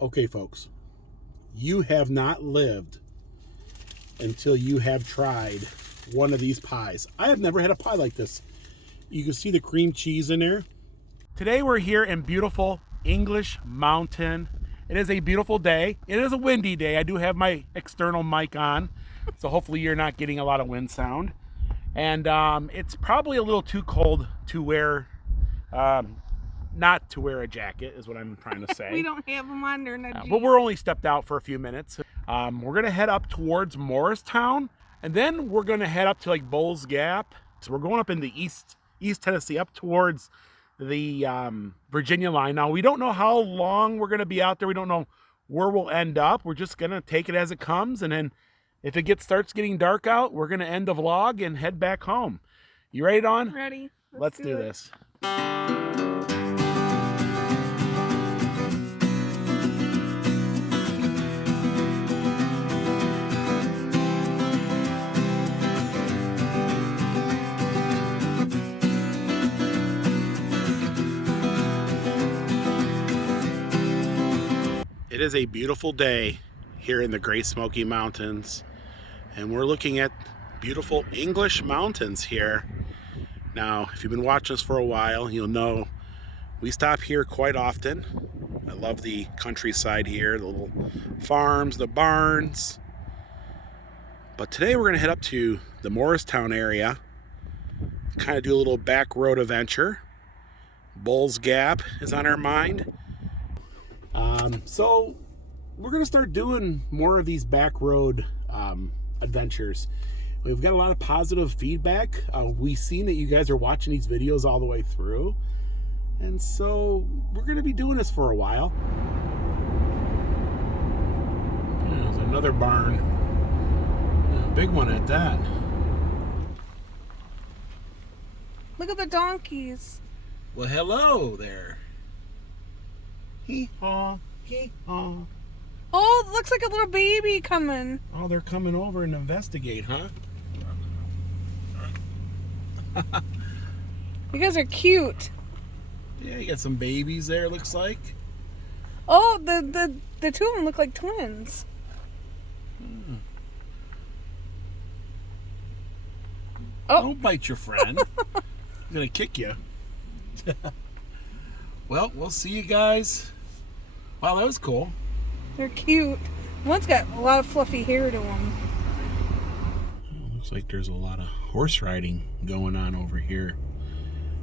Okay, folks, you have not lived until you have tried one of these pies. I have never had a pie like this. You can see the cream cheese in there. Today we're here in beautiful English Mountain. It is a beautiful day. It is a windy day. I do have my external mic on, so hopefully you're not getting a lot of wind sound. And it's probably a little too cold to wear, not to wear a jacket is what I'm trying to say. We don't have them on there. But we're only stepped out for a few minutes. We're gonna head up towards Morristown, and then we're gonna head up to like Bowles Gap. So we're going up in the East Tennessee, up towards the Virginia line. Now we don't know how long we're gonna be out there. We don't know where we'll end up. We're just gonna take it as it comes, and then if it starts getting dark out, we're gonna end the vlog and head back home. You ready, Dawn? Ready. Let's do this. It is a beautiful day here in the Great Smoky Mountains, and we're looking at beautiful English mountains here. Now, if you've been watching us for a while, you'll know we stop here quite often. I love the countryside here, the little farms, the barns. But today we're gonna head up to the Morristown area, kind of do a little back road adventure. Bowles Gap is on our mind. So we're gonna start doing more of these back road adventures. We've got a lot of positive feedback. We've seen that you guys are watching these videos all the way through, and so we're gonna be doing this for a while. There's another barn, a big one at that. Look at the donkeys. Well, hello there. Hee-haw, hee-haw. Oh, it looks like a little baby coming. Oh, they're coming over and investigate, huh? You guys are cute. Yeah, you got some babies there, looks like. Oh, the two of them look like twins. Oh. Don't bite your friend. He's gonna kick you. Well, we'll see you guys. Wow, that was cool. They're cute. One's got a lot of fluffy hair to them. Looks like there's a lot of horse riding going on over here.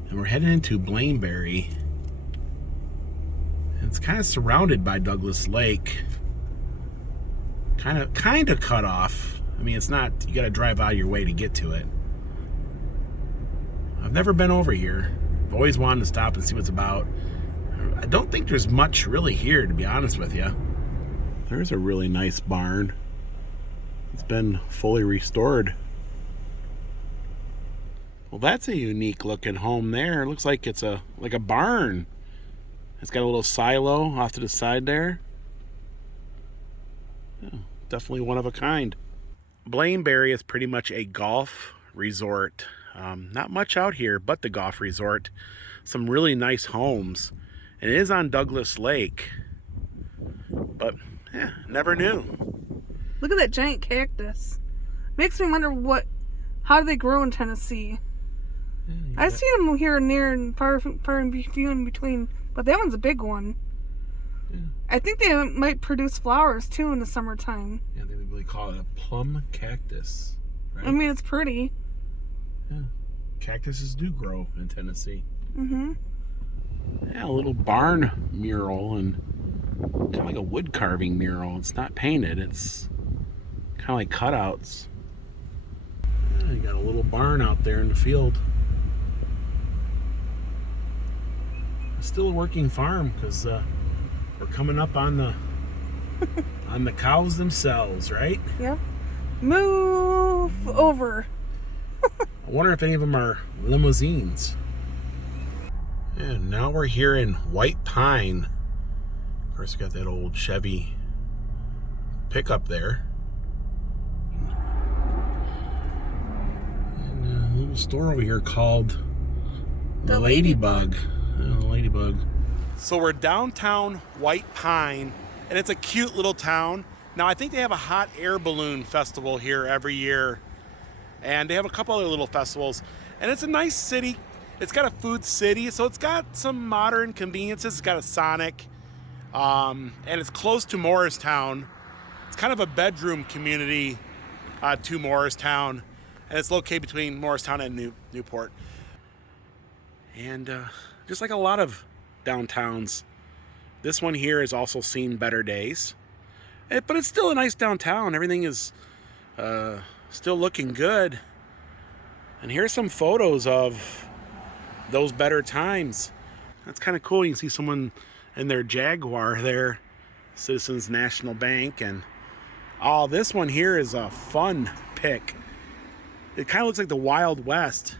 And we're heading into Blaine. It's kind of surrounded by Douglas Lake. Kind of cut off. I mean, it's not, you gotta drive out of your way to get to it. I've never been over here. I've always wanted to stop and see what's about. I don't think there's much really here, to be honest with you. There's a really nice barn. It's been fully restored. Well, that's a unique looking home there. It looks like it's like a barn. It's got a little silo off to the side there. Yeah, definitely one of a kind. Blaine is pretty much a golf resort. Not much out here but the golf resort. Some really nice homes. And it is on Douglas Lake. But, yeah, never knew. Look at that giant cactus. Makes me wonder how do they grow in Tennessee? Yeah, I've seen them here and there and far and few in between, but that one's a big one. Yeah. I think they might produce flowers too in the summertime. Yeah, they really call it a plum cactus, right? I mean, it's pretty. Yeah. Cactuses do grow in Tennessee. Mm-hmm. Yeah, a little barn mural and kind of like a wood carving mural. It's not painted, it's kind of like cutouts. Yeah, you got a little barn out there in the field. It's still a working farm because we're coming up on the on the cows themselves, right? Yep. Move over. I wonder if any of them are limousines. And now we're here in White Pine. Of course, we got that old Chevy pickup there. And a little store over here called the Ladybug. Ladybug. So we're downtown White Pine, and it's a cute little town. Now I think they have a hot air balloon festival here every year, and they have a couple other little festivals, and it's a nice city. It's got a food city, so it's got some modern conveniences. It's got a Sonic, and it's close to Morristown. It's kind of a bedroom community to Morristown, and it's located between Morristown and Newport. And just like a lot of downtowns, this one here has also seen better days. But it's still a nice downtown. Everything is still looking good. And here's some photos of those better times. That's kind of cool. You can see someone in their Jaguar there, Citizens National Bank. And oh, this one here is a fun pic. It kind of looks like the Wild West.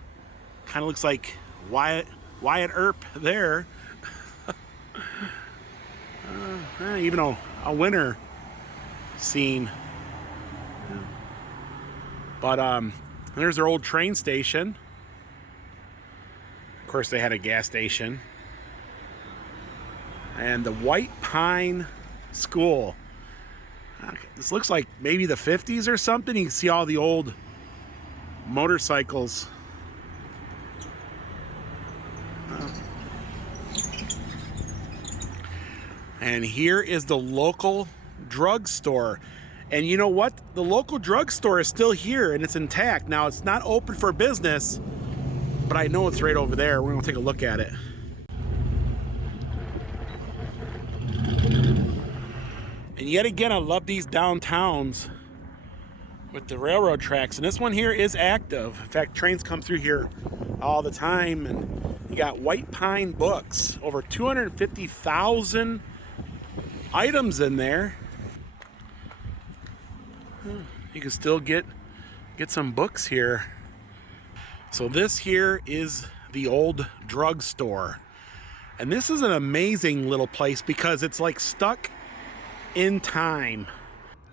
Kind of looks like Wyatt Earp there. Even a winter scene. But there's their old train station. Of course, they had a gas station. And the White Pine School. This looks like maybe the 50s or something. You can see all the old motorcycles. And here is the local drugstore. And you know what? The local drugstore is still here and it's intact. Now, it's not open for business, but I know it's right over there. We're gonna take a look at it. And yet again, I love these downtowns with the railroad tracks. And this one here is active. In fact, trains come through here all the time. And you got White Pine Books, over 250,000 items in there. You can still get some books here. So this here is the old drugstore. And this is an amazing little place because it's like stuck in time.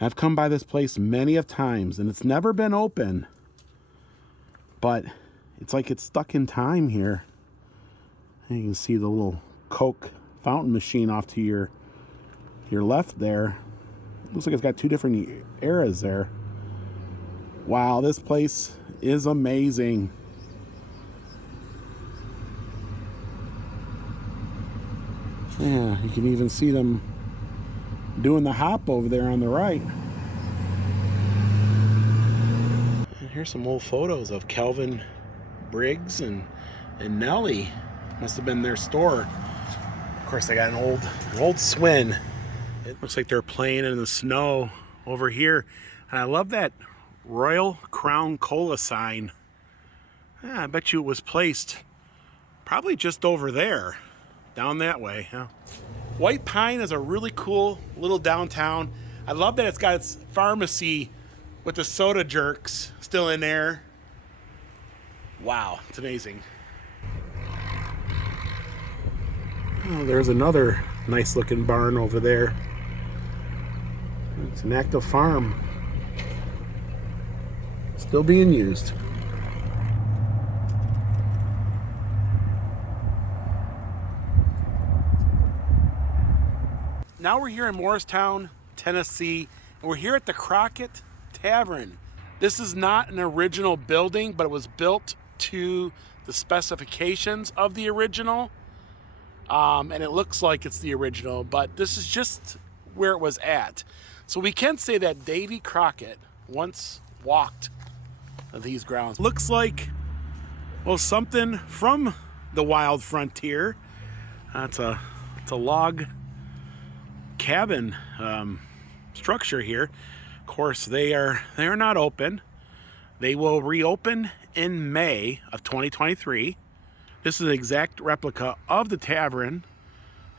I've come by this place many of times and it's never been open, but it's like it's stuck in time here. And you can see the little Coke fountain machine off to your left there. Looks like it's got two different eras there. Wow, this place is amazing. Yeah, you can even see them doing the hop over there on the right. And here's some old photos of Calvin Briggs and Nellie. Must have been their store. Of course, they got an old Swin. It looks like they're playing in the snow over here. And I love that Royal Crown Cola sign. I bet you it was placed probably just over there, down that way. Yeah. White Pine is a really cool little downtown. I love that it's got its pharmacy with the soda jerks still in there. Wow, it's amazing. Oh, there's another nice looking barn over there. It's an active farm. Still being used. Now we're here in Morristown, Tennessee, and we're here at the Crockett Tavern. This is not an original building, but it was built to the specifications of the original. And it looks like it's the original, but this is just where it was at. So we can say that Davey Crockett once walked these grounds. Looks like, well, something from the wild frontier. It's a log cabin structure here. Of course, they are not open. They will reopen in May of 2023. This is an exact replica of the tavern,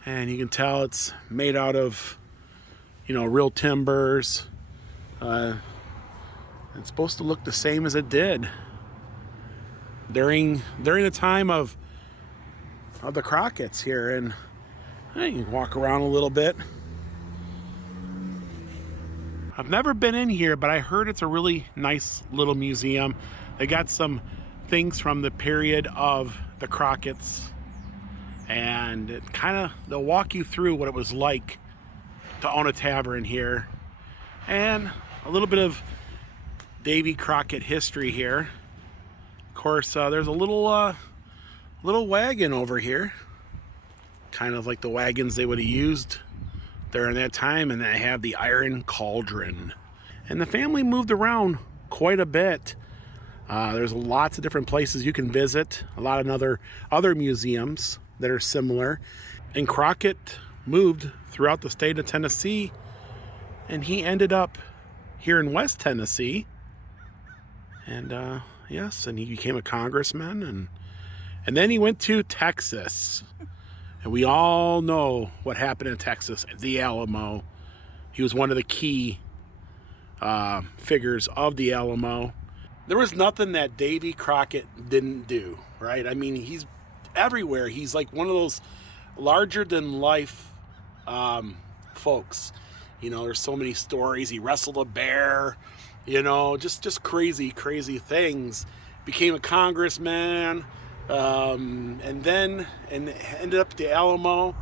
and you can tell it's made out of, real timbers. It's supposed to look the same as it did during the time of the Crockett's here. And you can walk around a little bit. I've never been in here, but I heard it's a really nice little museum. They got some things from the period of the Crockett's, and they'll walk you through what it was like to own a tavern here. And a little bit of Davey Crockett history here. Of course, there's a little wagon over here, kind of like the wagons they would have used during that time, and they have the iron cauldron. And the family moved around quite a bit. There's lots of different places you can visit, a lot of other museums that are similar. And Crockett moved throughout the state of Tennessee, and he ended up here in West Tennessee. And yes, and he became a congressman, and then he went to Texas. And we all know what happened in Texas, the Alamo. He was one of the key figures of the Alamo. There was nothing that Davey Crockett didn't do, right? I mean, he's everywhere. He's like one of those larger than life folks. You know, there's so many stories. He wrestled a bear, you know, just crazy things. Became a congressman, and ended up at the Alamo.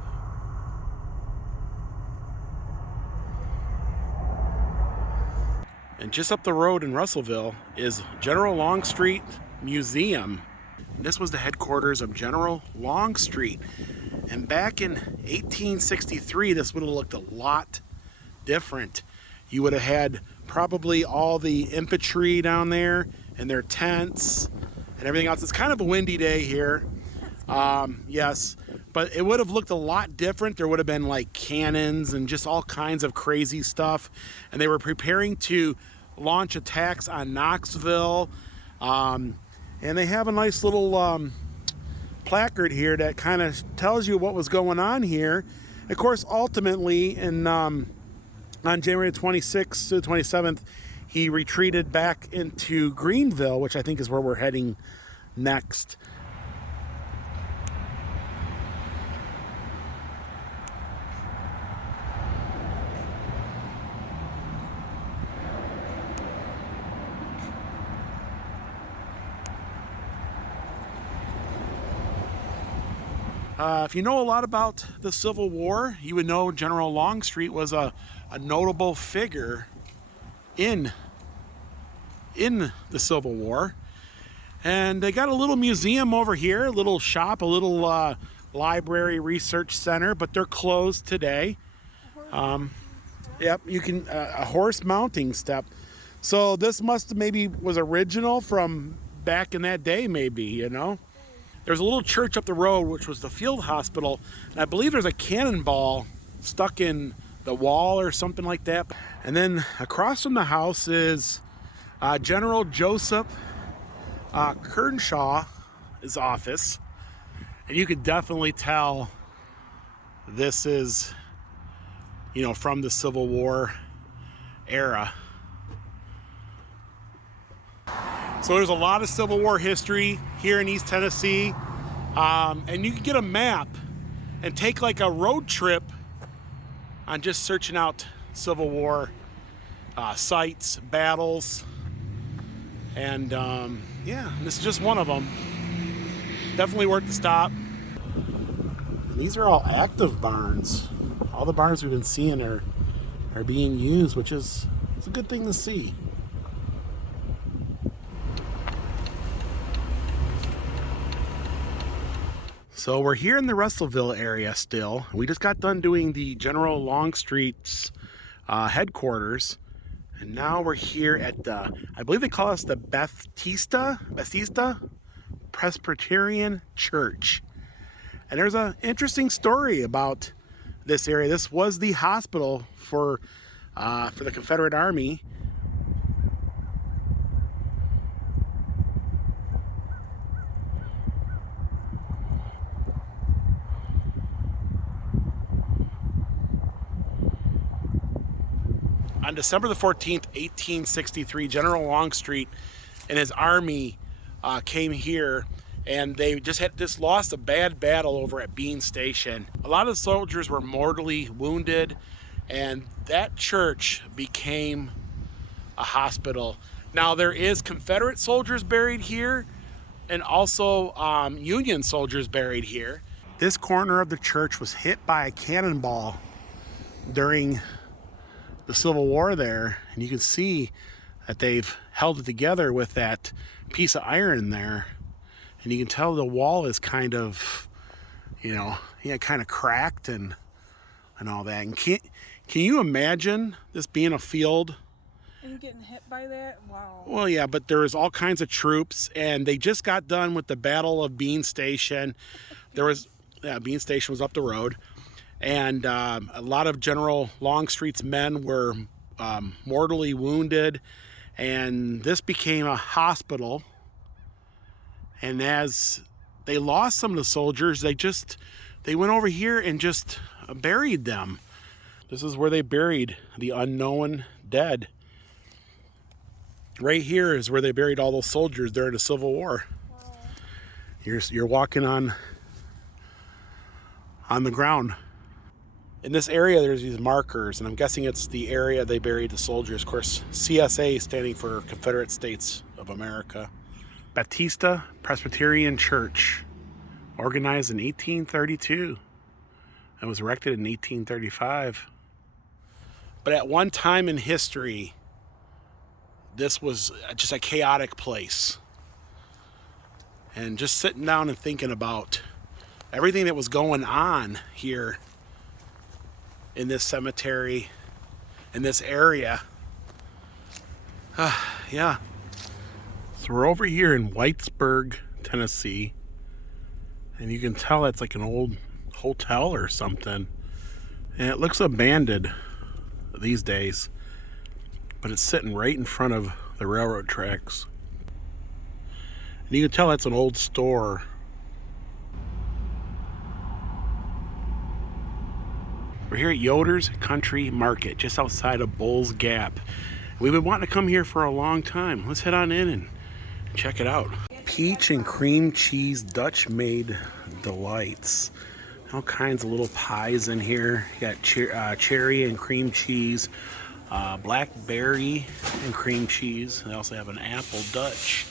And just up the road in Russellville is General Longstreet Museum. This was the headquarters of General Longstreet. And back in 1863, this would have looked a lot different. You would have had probably all the infantry down there and their tents and everything else. It's kind of a windy day here. Yes, but it would have looked a lot different. There would have been like cannons and just all kinds of crazy stuff. And they were preparing to launch attacks on Knoxville. And they have a nice little placard here that kind of tells you what was going on here. Of course, ultimately, on January 26th to 27th, he retreated back into Greenville, which I think is where we're heading next. If you know a lot about the Civil War, you would know General Longstreet was a notable figure in the Civil War. And they got a little museum over here, a little shop, a little library research center, but they're closed today. Yep, you can, a horse mounting step. So this maybe was original from back in that day, maybe, you know. There's a little church up the road, which was the field hospital, and I believe there's a cannonball stuck in the wall or something like that. And then across from the house is General Joseph Kershaw's office, and you could definitely tell this is, you know, from the Civil War era. So there's a lot of Civil War history here in East Tennessee, and you can get a map and take like a road trip on just searching out Civil War sites, battles, and yeah, this is just one of them. Definitely worth the stop. And these are all active barns. All the barns we've been seeing are being used, which is it's a good thing to see. So we're here in the Russellville area still. We just got done doing the General Longstreet's headquarters. And now we're here at the, I believe they call us the Baptista Presbyterian Church. And there's an interesting story about this area. This was the hospital for the Confederate Army. On December the 14th, 1863, General Longstreet and his army came here, and they just lost a bad battle over at Bean Station. A lot of the soldiers were mortally wounded, and that church became a hospital. Now there is Confederate soldiers buried here, and also Union soldiers buried here. This corner of the church was hit by a cannonball during the Civil War there, and you can see that they've held it together with that piece of iron there, and you can tell the wall is kind of, you know, yeah, kind of cracked and all that. And can you imagine this being a field? And getting hit by that? Wow. Well, yeah, but there's all kinds of troops, and they just got done with the Battle of Bean Station. Bean Station was up the road, and a lot of General Longstreet's men were mortally wounded, and this became a hospital. And as they lost some of the soldiers, they went over here and just buried them. This is where they buried the unknown dead. Right here is where they buried all those soldiers during the Civil War. Wow. You're walking on the ground. In this area, there's these markers, and I'm guessing it's the area they buried the soldiers. Of course, CSA standing for Confederate States of America. Baptista Presbyterian Church, organized in 1832. It was erected in 1835. But at one time in history, this was just a chaotic place. And just sitting down and thinking about everything that was going on here in this cemetery, in this area. Yeah. So we're over here in Whitesburg, Tennessee. And you can tell it's like an old hotel or something. And it looks abandoned these days. But it's sitting right in front of the railroad tracks. And you can tell that's an old store. We're here at Yoder's Country Market, just outside of Bull's Gap. We've been wanting to come here for a long time. Let's head on in and check it out. Peach and cream cheese Dutch-made delights. All kinds of little pies in here. You got cherry and cream cheese. Blackberry and cream cheese. They also have an apple Dutch.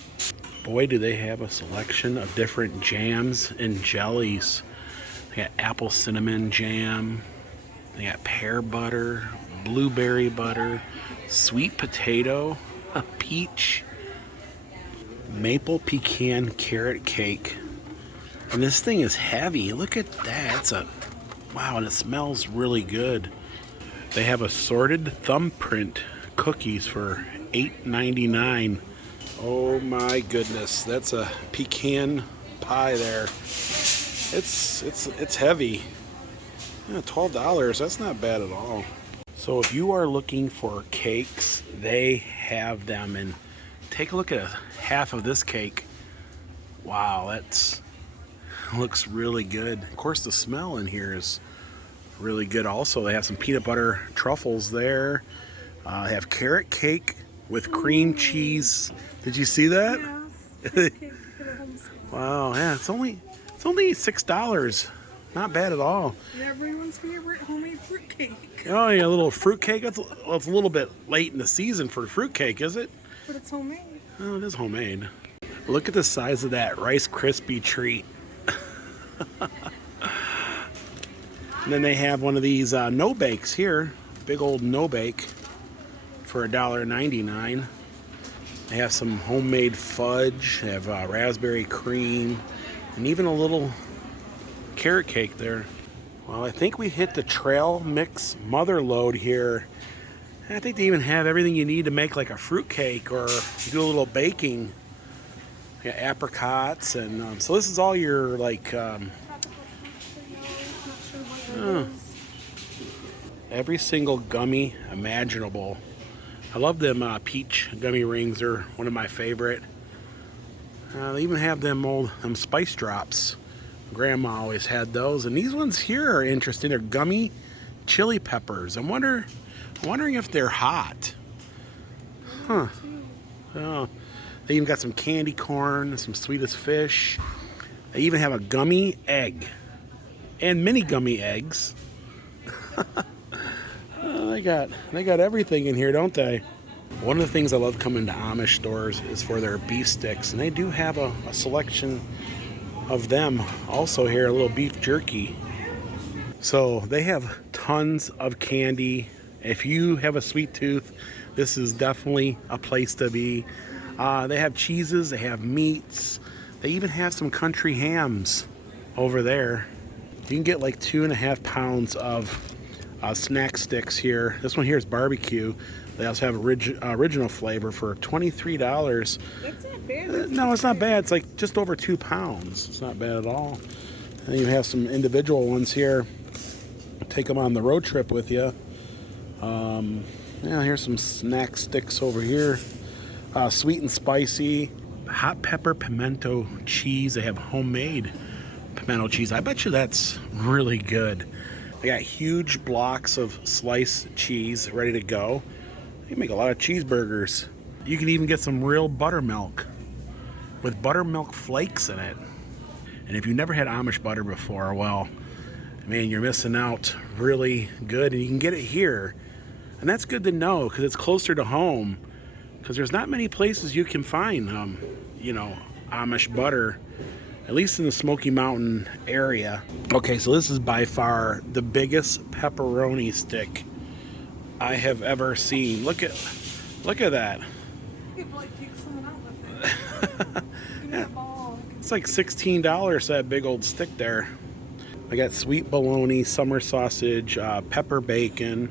Boy, do they have a selection of different jams and jellies. They got apple cinnamon jam. They got pear butter, blueberry butter, sweet potato, a peach, maple pecan carrot cake. And this thing is heavy. Look at that. Wow, and it smells really good. They have assorted thumbprint cookies for $8.99. Oh my goodness, that's a pecan pie there. It's heavy. Yeah, $12. That's not bad at all. So if you are looking for cakes, they have them. And take a look at half of this cake. Wow, that looks really good. Of course, the smell in here is really good also. They have some peanut butter truffles there. They have carrot cake with cream cheese. Did you see that? Yes. Wow, yeah, it's only $6. Not bad at all. Everyone's favorite homemade fruitcake. Oh yeah, a little fruitcake. It's a little bit late in the season for fruitcake, is it? But it's homemade. Oh, it is homemade. Look at the size of that Rice Krispie treat. And then they have one of these no bakes here, big old no bake for $1.99. They have some homemade fudge. They have raspberry cream, and even a little carrot cake there. Well, I think we hit the trail mix mother lode here. And I think they even have everything you need to make like a fruit cake or do a little baking. You got apricots, and so this is all your like every single gummy imaginable. I love them peach gummy rings. They're one of my favorite. They even have them spice drops. Grandma always had those, and these ones here are interesting. They're gummy chili peppers. I'm wondering if they're hot. Huh. Oh, they even got some candy corn, some sweetest fish. They even have a gummy egg and mini gummy eggs. They got everything in here, don't they? One of the things I love coming to Amish stores is for their beef sticks, and they do have a selection of them also here. A little beef jerky. So they have tons of candy. If you have a sweet tooth, this is definitely a place to be. They have cheeses, they have meats, they even have some country hams over there. You can get like 2.5 pounds of snack sticks here. This one here is barbecue. They also have original flavor for $23. That's not bad. No, it's not bad. It's like just over 2 pounds. It's not bad at all. And you have some individual ones here. Take them on the road trip with you. Yeah, here's some snack sticks over here. Sweet and spicy. Hot pepper pimento cheese. They have homemade pimento cheese. I bet you that's really good. They got huge blocks of sliced cheese ready to go. You can make a lot of cheeseburgers. You can even get some real buttermilk with buttermilk flakes in it. And if you've never had Amish butter before, well, man, you're missing out. Really good. And you can get it here. And that's good to know because it's closer to home. Because there's not many places you can find, you know, Amish butter, at least in the Smoky Mountain area. Okay, so this is by far the biggest pepperoni stick I have ever seen. Look at that. You could like take someone out with it. Give me a ball. It's like $16, that big old stick there. I got sweet bologna, summer sausage, pepper bacon,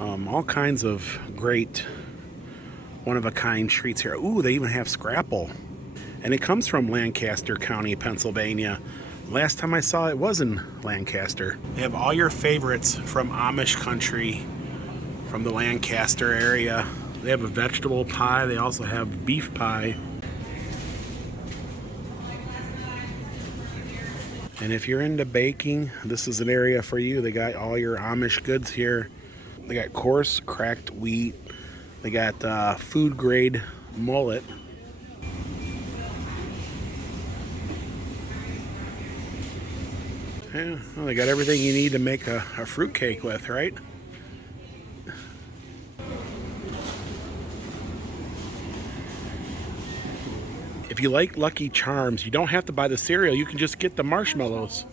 all kinds of great one-of-a-kind treats here. Ooh, they even have scrapple. And it comes from Lancaster County, Pennsylvania. Last time I saw it was in Lancaster. They have all your favorites from Amish country, from the Lancaster area. They have a vegetable pie. They also have beef pie. And if you're into baking, this is an area for you. They got all your Amish goods here. They got coarse cracked wheat. They got food grade mullet. Yeah, well, they got everything you need to make a fruit cake with, right? If you like Lucky Charms, you don't have to buy the cereal. You can just get the marshmallows.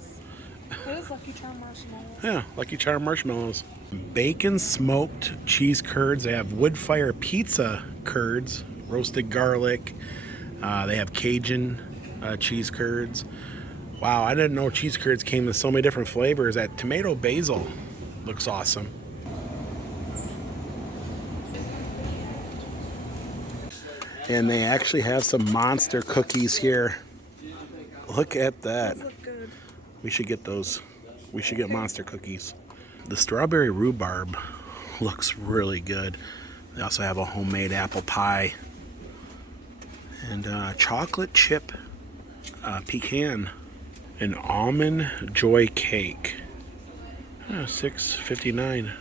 It is Lucky Charm marshmallows. Yeah, Lucky Charm marshmallows. Bacon smoked cheese curds. They have wood fire pizza curds, roasted garlic. They have Cajun cheese curds. Wow, I didn't know cheese curds came with so many different flavors. That tomato basil looks awesome. And they actually have some monster cookies here. Look at that. Those look good. We should get those. We should get monster cookies. The strawberry rhubarb looks really good. They also have a homemade apple pie. And chocolate chip pecan. An almond joy cake. $6.59.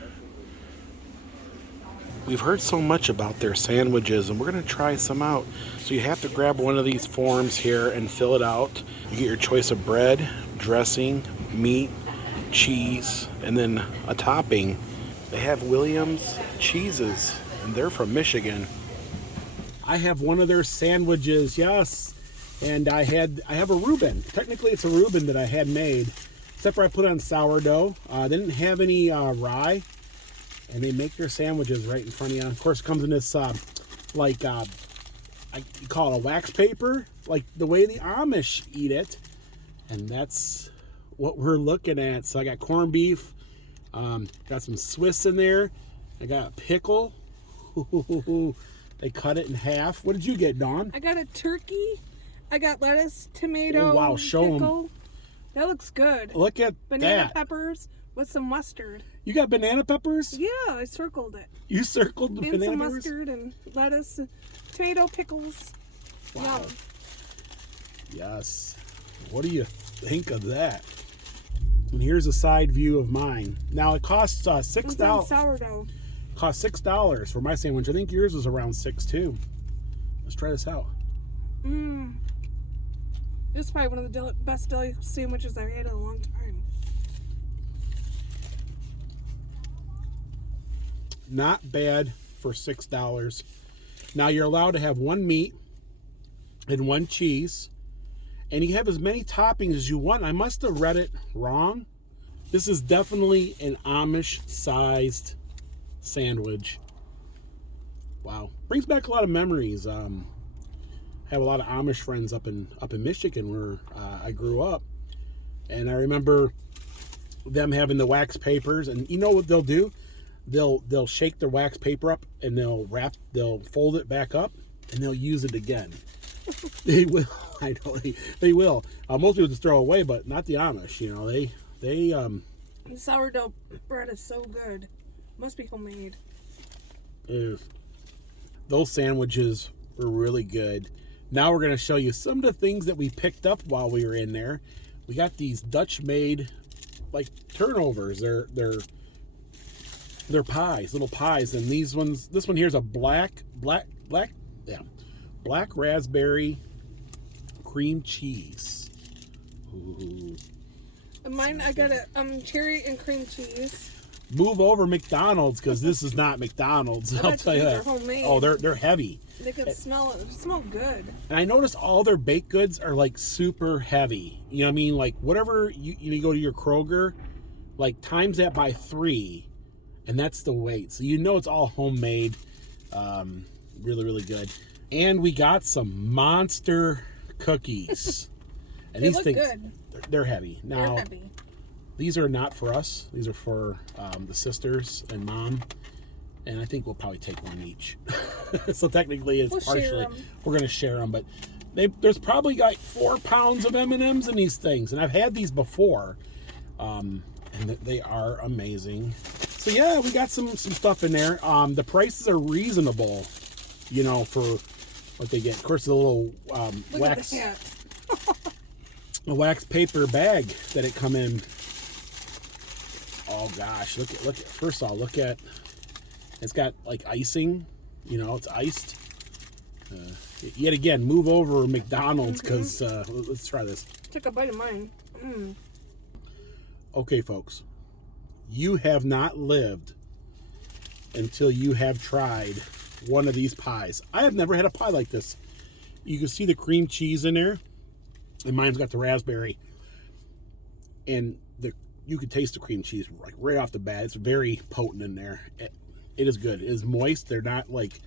We've heard so much about their sandwiches, and we're going to try some out. So you have to grab one of these forms here and fill it out. You get your choice of bread, dressing, meat, cheese, and then a topping. They have Williams cheeses, and they're from Michigan. I have one of their sandwiches, yes. And I have a Reuben. Technically, it's a Reuben that I had made, except for I put on sourdough. They didn't have any rye, and they make their sandwiches right in front of you. Of course, it comes in this you call it a wax paper, like the way the Amish eat it, and that's what we're looking at. So I got corned beef, got some Swiss in there. I got pickle. They cut it in half. What did you get, Dawn? I got a turkey. I got lettuce, tomato, wow, show pickle. 'em. That looks good. Look at Banana that. peppers with some mustard. You got banana peppers? Yeah, I circled it. You circled the And banana some peppers? mustard and lettuce, tomato, pickles. Wow. Yum. Yes. What do you think of that? And here's a side view of mine. Now it costs It's on $6. sourdough. Cost $6 for my sandwich. I think yours was around $6 too. Let's try this out. This is probably one of the best deli sandwiches I've had in a long time. Not bad for $6. Now you're allowed to have one meat and one cheese, and you have as many toppings as you want. I must have read it wrong. This is definitely an Amish-sized sandwich. Wow, brings back a lot of memories. I have a lot of Amish friends up in Michigan where I grew up, and I remember them having the wax papers. And you know what they'll do? They'll shake their wax paper up and they'll fold it back up and they'll use it again. They will. I know they will. Most people just throw away, but not the Amish. You know, they The sourdough bread is so good. Must be homemade. Those sandwiches were really good. Now we're going to show you some of the things that we picked up while we were in there. We got these Dutch-made like turnovers. They're pies, little pies, and these ones. This one here is a black raspberry cream cheese. Ooh. And mine, I got a cherry and cream cheese. Move over McDonald's, because this is not McDonald's. I'll tell you that. Homemade. Oh, they're heavy. They could smell it. It smell good. And I noticed all their baked goods are like super heavy. You know what I mean? Like whatever you go to your Kroger, like times that by 3, and that's the weight. So you know it's all homemade. Really, really good. And we got some monster cookies. And They these look things, good. they're heavy. Now, They're heavy. these are not for us. These are for the sisters and mom. And I think we'll probably take one each. So technically it's partially, we're going to share them. But there's probably like 4 pounds of M&Ms in these things. And I've had these before. And they are amazing. So yeah, we got some stuff in there. The prices are reasonable, you know, for what they get. Of course, the little wax, a wax paper bag that it come in. Oh gosh, look at. First of all, look at. It's got like icing, you know, it's iced. Yet again, move over McDonald's, because let's try this. Took a bite of mine. Okay, folks, you have not lived until you have tried one of these pies. I have never had a pie like this. You can see the cream cheese in there, and mine's got the raspberry, and you can taste the cream cheese like right off the bat. It's very potent in there. It is good. It is moist. They're not like,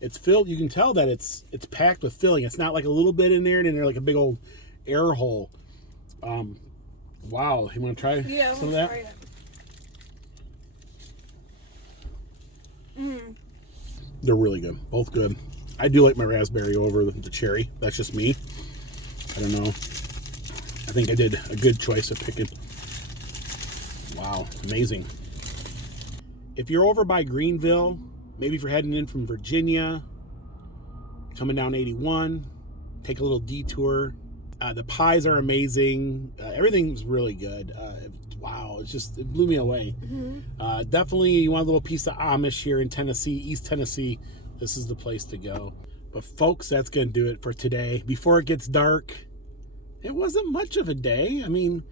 it's filled. You can tell that it's packed with filling. It's not like a little bit in there and then they're like a big old air hole. Wow. You want to try some of that? Try it. They're really good. Both good. I do like my raspberry over the cherry. That's just me. I don't know. I think I did a good choice of picking. Wow. Amazing. If you're over by Greenville, maybe if you're heading in from Virginia, coming down 81, take a little detour. The pies are amazing. Everything's really good. Wow, it blew me away. Definitely, you want a little piece of Amish here in Tennessee, East Tennessee, this is the place to go. But folks, that's going to do it for today. Before it gets dark, it wasn't much of a day. I mean,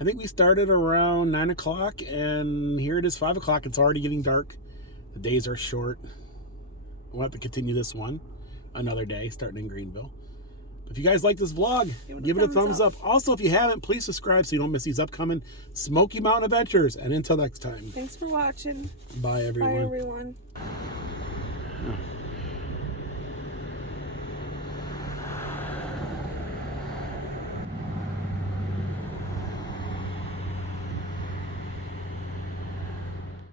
I think we started around 9 o'clock, and here it is 5 o'clock. It's already getting dark. The days are short. We'll have to continue this one another day, starting in Greenville. If you guys like this vlog, give it a thumbs up. Also, if you haven't, please subscribe so you don't miss these upcoming Smoky Mountain adventures. And until next time. Thanks for watching. Bye, everyone. Bye, everyone. Oh.